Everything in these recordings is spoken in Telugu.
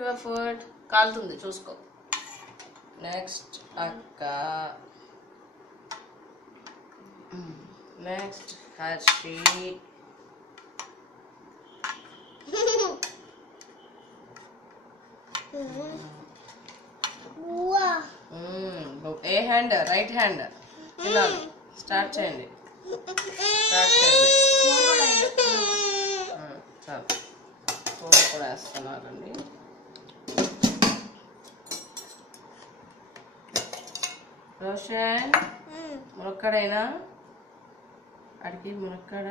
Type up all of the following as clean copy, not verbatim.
Your food. కాలుతుంది చూసుకో. నెక్స్ట్ అక్క. నెక్స్ట్ హర్షి. ఏ హ్యాండ్? Right hand. ఇలా స్టార్ట్ చేయండి. చాలు. కూర కూడా వేస్తున్నారండి. రోషన్ మునక్కాడైనా అడిగి మునక్కాడ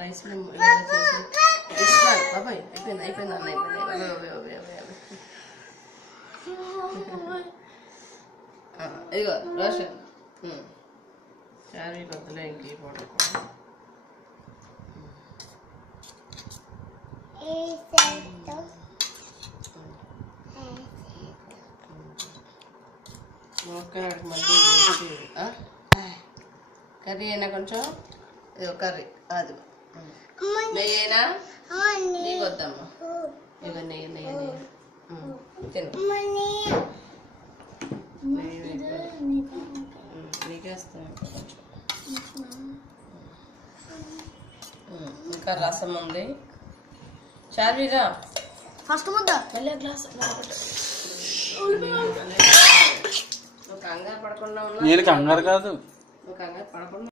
రైస్ బాబాయ్ అయిపోయింది అయిపోయింది అన్న ఇదిగో రోషన్ చారీ బదులు ఇంకే పౌడర్ కూడా మునక్కాడ మళ్ళీ కర్రీ అయినా కొంచెం ఇది కర్రీ అది నెయ్యి అయినా నీకు వద్దమ్మా. ఇక నెయ్యి నెయ్యి నెయ్యి తిను. నీకేస్తాను కొంచెం. ఇంకా రసం ఉంది. చార్వీరా ఫస్ట్ ముద్ద మళ్ళీ గ్లాస్. నువ్వు కంగారు పడకుండా ఉన్నా. నేను కంగారు కాదు. నువ్వు కంగారు పడకుండా